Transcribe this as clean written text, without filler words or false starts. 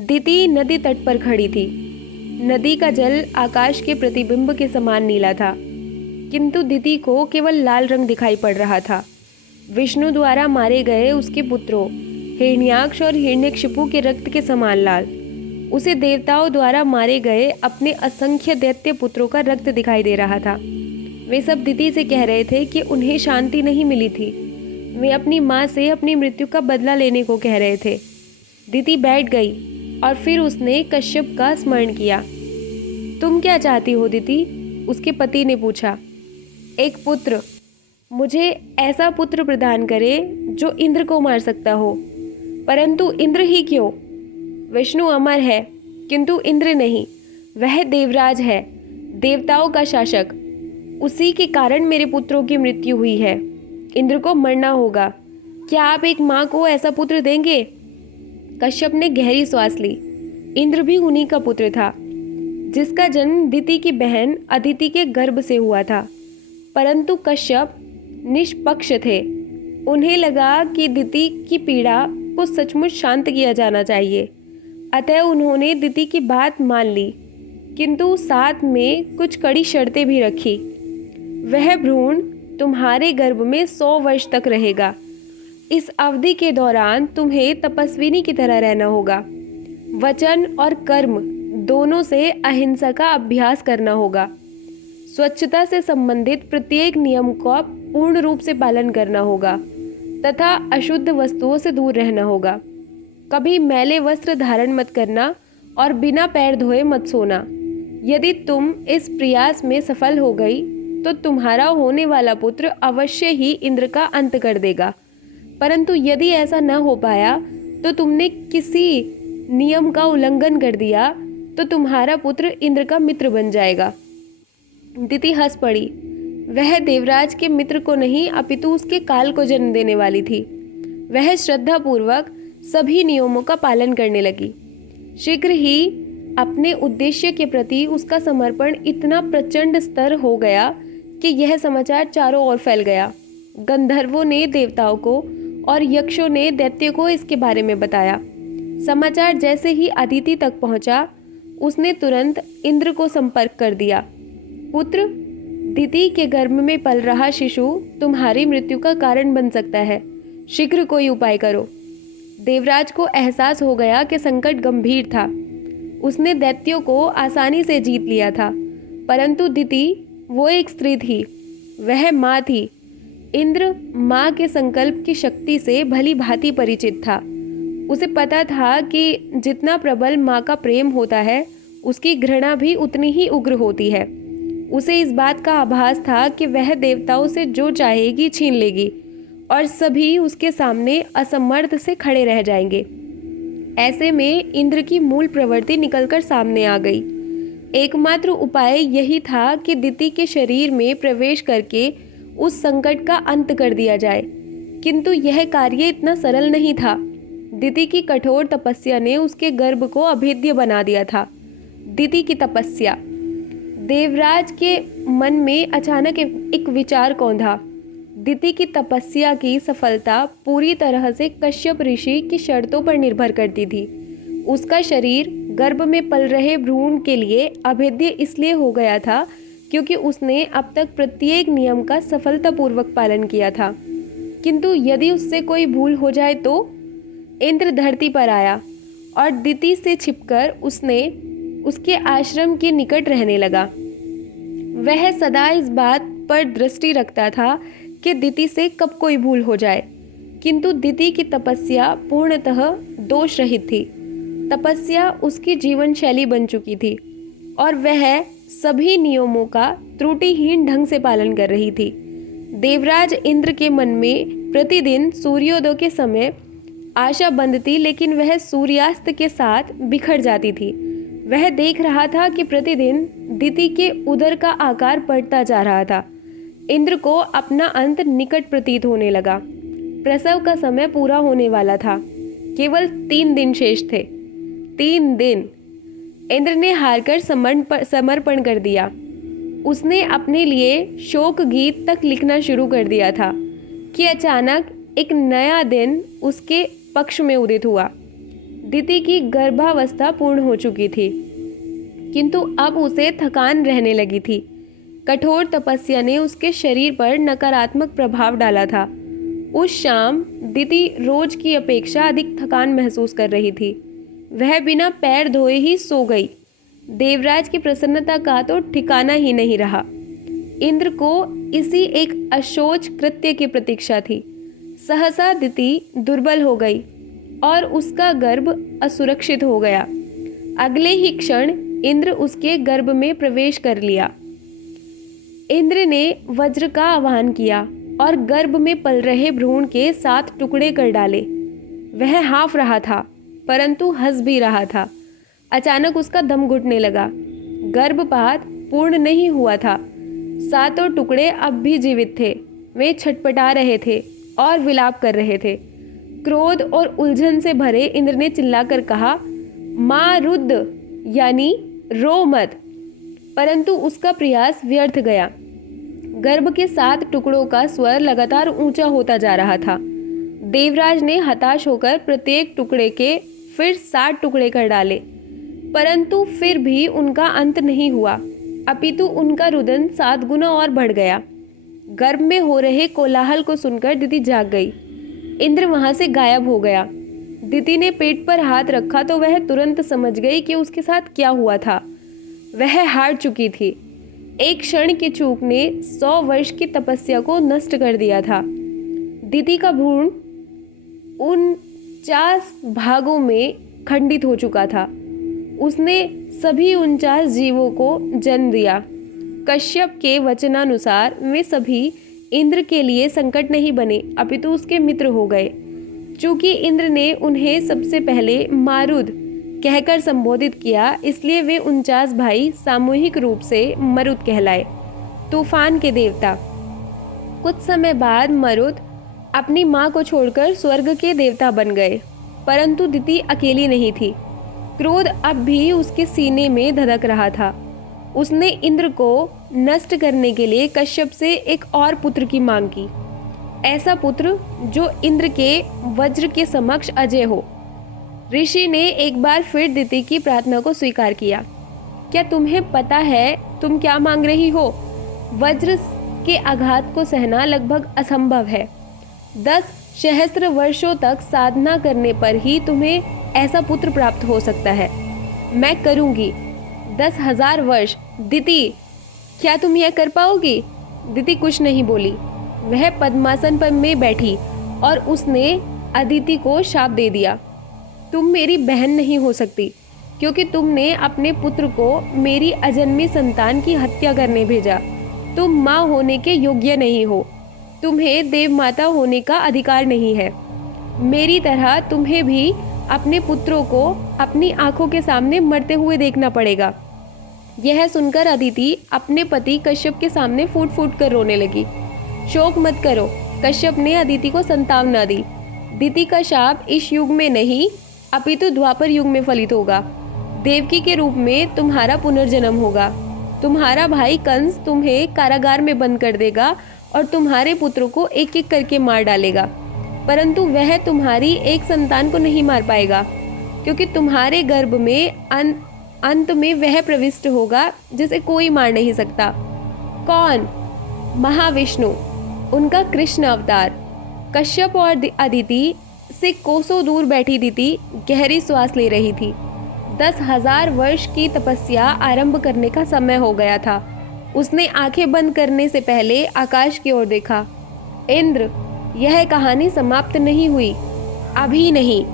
दिति नदी तट पर खड़ी थी। नदी का जल आकाश के प्रतिबिंब के समान नीला था, किंतु दिति को केवल लाल रंग दिखाई पड़ रहा था। विष्णु द्वारा मारे गए उसके पुत्रों हिरण्याक्ष और हिरण्यकशिपु के रक्त के समान लाल, उसे देवताओं द्वारा मारे गए अपने असंख्य दैत्य पुत्रों का रक्त दिखाई दे रहा था। वे सब दिति से कह रहे थे कि उन्हें शांति नहीं मिली थी। वे अपनी माँ से अपनी मृत्यु का बदला लेने को कह रहे थे। दिति बैठ गई और फिर उसने कश्यप का स्मरण किया। तुम क्या चाहती हो दिति? उसके पति ने पूछा। एक पुत्र, मुझे ऐसा पुत्र प्रदान करे जो इंद्र को मार सकता हो। परंतु इंद्र ही क्यों? विष्णु अमर है, किंतु इंद्र नहीं। वह देवराज है, देवताओं का शासक। उसी के कारण मेरे पुत्रों की मृत्यु हुई है। इंद्र को मरना होगा। क्या आप एक माँ को ऐसा पुत्र देंगे? कश्यप ने गहरी श्वास ली। इंद्र भी उन्हीं का पुत्र था, जिसका जन्म दिति की बहन अदिति के गर्भ से हुआ था। परंतु कश्यप निष्पक्ष थे। उन्हें लगा कि दिति की पीड़ा को सचमुच शांत किया जाना चाहिए, अतः उन्होंने दिति की बात मान ली, किंतु साथ में कुछ कड़ी शर्तें भी रखी। वह भ्रूण तुम्हारे गर्भ में 100 वर्ष तक रहेगा। इस अवधि के दौरान तुम्हें तपस्विनी की तरह रहना होगा। वचन और कर्म दोनों से अहिंसा का अभ्यास करना होगा। स्वच्छता से संबंधित प्रत्येक नियम का पूर्ण रूप से पालन करना होगा तथा अशुद्ध वस्तुओं से दूर रहना होगा। कभी मैले वस्त्र धारण मत करना और बिना पैर धोए मत सोना। यदि तुम इस प्रयास में सफल हो गई तो तुम्हारा होने वाला पुत्र अवश्य ही इंद्र का अंत कर देगा। परंतु यदि ऐसा न हो पाया तो तुमने किसी नियम का उल्लंघन कर दिया तो तुम्हारा पुत्र इंद्र का मित्र बन जाएगा। दिति हंस पड़ी। वह देवराज के मित्र को नहीं अपितु उसके काल को जन्म देने वाली थी। वह श्रद्धापूर्वक सभी नियमों का पालन करने लगी। शीघ्र ही अपने उद्देश्य के प्रति उसका समर्पण इतना प्रचंड स्तर हो गया कि यह समाचार चारों ओर फैल गया। गंधर्वों ने देवताओं को और यक्षों ने दैत्यों को इसके बारे में बताया। समाचार जैसे ही अदिति तक पहुंचा, उसने तुरंत इंद्र को संपर्क कर दिया। पुत्र, दिति के गर्भ में पल रहा शिशु तुम्हारी मृत्यु का कारण बन सकता है। शीघ्र कोई उपाय करो। देवराज को एहसास हो गया कि संकट गंभीर था। उसने दैत्यों को आसानी से जीत लिया था, परंतु दिति वो एक स्त्री थी, वह माँ थी। इंद्र माँ के संकल्प की शक्ति से भली भांति परिचित था। उसे पता था कि जितना प्रबल माँ का प्रेम होता है, उसकी घृणा भी उतनी ही उग्र होती है। उसे इस बात का आभास था कि वह देवताओं से जो चाहेगी छीन लेगी और सभी उसके सामने असमर्थ से खड़े रह जाएंगे। ऐसे में इंद्र की मूल प्रवृत्ति निकलकर सामने आ गई। एकमात्र उपाय यही था कि दिति के शरीर में प्रवेश करके उस संकट का अंत कर दिया जाए, किंतु यह कार्य इतना सरल नहीं था। दिति की कठोर तपस्या ने उसके गर्भ को अभेद्य बना दिया था। दिति की तपस्या। देवराज के मन में अचानक एक विचार कौंधा। दिति की तपस्या की सफलता पूरी तरह से कश्यप ऋषि की शर्तों पर निर्भर करती थी। उसका शरीर गर्भ में पल रहे भ्रूण के लिए अभेद्य इसलिए हो गया था क्योंकि उसने अब तक प्रत्येक नियम का सफलतापूर्वक पालन किया था। किंतु यदि उससे कोई भूल हो जाए तो? इंद्र धरती पर आया और दिति से छिपकर उसने उसके आश्रम के निकट रहने लगा। वह सदा इस बात पर दृष्टि रखता था कि दिति से कब कोई भूल हो जाए, किंतु दिति की तपस्या पूर्णतः दोष रहित थी। तपस्या उसकी जीवन शैली बन चुकी थी और वह सभी नियमों का त्रुटिहीन ढंग से पालन कर रही थी। देवराज इंद्र के मन में प्रतिदिन सूर्योदय के समय आशा बंधती, लेकिन वह सूर्यास्त के साथ बिखर जाती थी। वह देख रहा था कि प्रतिदिन दिति के उदर का आकार बढ़ता जा रहा था। इंद्र को अपना अंत निकट प्रतीत होने लगा। प्रसव का समय पूरा होने वाला था। केवल 3 दिन शेष थे। 3 दिन। इंद्र ने हारकर समर्पण कर दिया। उसने अपने लिए शोक गीत तक लिखना शुरू कर दिया था कि अचानक एक नया दिन उसके पक्ष में उदित हुआ। दिति की गर्भावस्था पूर्ण हो चुकी थी, किंतु अब उसे थकान रहने लगी थी। कठोर तपस्या ने उसके शरीर पर नकारात्मक प्रभाव डाला था। उस शाम दिति रोज की अपेक्षा अधिक थकान महसूस कर रही थी। वह बिना पैर धोए ही सो गई। देवराज की प्रसन्नता का तो ठिकाना ही नहीं रहा। इंद्र को इसी एक अशोच कृत्य की प्रतीक्षा थी। सहसा दिति दुर्बल हो गई और उसका गर्भ असुरक्षित हो गया। अगले ही क्षण इंद्र उसके गर्भ में प्रवेश कर लिया। इंद्र ने वज्र का आह्वान किया और गर्भ में पल रहे भ्रूण के 7 टुकड़े कर डाले। वह हाँफ रहा था परंतु हंस भी रहा था। अचानक उसका दम घुटने लगा। गर्भपात पूर्ण नहीं हुआ था। 7 टुकड़े अब भी जीवित थे। वे छटपटा रहे थे और विलाप कर रहे थे। क्रोध और उलझन से भरे इंद्र ने चिल्लाकर कहा, माँ रुद्र, यानी रो मत। परंतु उसका प्रयास व्यर्थ गया। गर्भ के 7 टुकड़ों का स्वर लगातार ऊंचा होता जा रहा था। देवराज ने हताश होकर प्रत्येक टुकड़े के फिर 60 टुकड़े कर डाले, परंतु फिर भी उनका अंत नहीं हुआ, अपितु उनका रुदन 7 गुना और बढ़ गया। गर्भ में हो रहे कोलाहल को सुनकर दिति जाग गई। इंद्र वहां से गायब हो गया। दिति ने पेट पर हाथ रखा तो वह तुरंत समझ गई कि उसके साथ क्या हुआ था। वह हार चुकी थी। एक क्षण की चूक ने 100 वर्ष की तपस्या को नष्ट कर दिया था। दिति का भ्रूण 49 भागों में खंडित हो चुका था। उसने सभी 49 जीवों को जन्म दिया। कश्यप के वचनानुसार वे सभी इंद्र के लिए संकट नहीं बने, अपितु उसके मित्र हो गए। चूंकि इंद्र ने उन्हें सबसे पहले मारुद कहकर संबोधित किया, इसलिए वे 49 भाई सामूहिक रूप से मरुद कहलाए, तूफान के देवता। कुछ समय बाद मरुद अपनी माँ को छोड़कर स्वर्ग के देवता बन गए, परंतु दिति अकेली नहीं थी। क्रोध अब भी उसके सीने में धधक रहा था। उसने इंद्र को नष्ट करने के लिए कश्यप से एक और पुत्र की मांग की, ऐसा पुत्र जो इंद्र के वज्र के समक्ष अजय हो। ऋषि ने एक बार फिर दिति की प्रार्थना को स्वीकार किया। क्या तुम्हें पता है तुम क्या मांग रही हो? वज्र के आघात को सहना लगभग असंभव है। 10 सहस्त्र वर्षों तक साधना करने पर ही तुम्हें ऐसा पुत्र प्राप्त हो सकता है। मैं करूंगी। 10,000 वर्ष। दिति, क्या तुम यह कर पाओगी? दिति कुछ नहीं बोली। वह पद्मासन पर में बैठी और उसने अदिति को शाप दे दिया, तुम मेरी बहन नहीं हो सकती, क्योंकि तुमने अपने पुत्र को मेरी अजन्मी संतान की हत्या करने भेजा। तुम माँ होने के योग्य नहीं हो। तुम्हें देव माता होने का अधिकार नहीं है। मेरी तरह तुम्हें भी अपने पुत्रों को अपनी आंखों के सामने मरते हुए देखना पड़ेगा। यह सुनकर अदिति अपने पति कश्यप के सामने फूट फूट कर रोने लगी। शोक मत करो, कश्यप ने अदिति को संतावना दी। दिति का शाप इस युग में नहीं, अपितु द्वापर युग में फलित होगा। देवकी के रूप में तुम्हारा पुनर्जन्म होगा। तुम्हारा भाई कंस तुम्हें कारागार में बंद कर देगा और तुम्हारे पुत्रों को एक एक करके मार डालेगा, परंतु वह तुम्हारी एक संतान को नहीं मार पाएगा, क्योंकि तुम्हारे गर्भ में अंत में वह प्रविष्ट होगा जिसे कोई मार नहीं सकता। कौन? महाविष्णु, उनका कृष्ण अवतार। कश्यप और अदिति से कोसों दूर बैठी दिति गहरी श्वास ले रही थी। 10,000 वर्ष की तपस्या आरंभ करने का समय हो गया था। उसने आंखें बंद करने से पहले आकाश की ओर देखा। इंद्र, यह कहानी समाप्त नहीं हुई, अभी नहीं।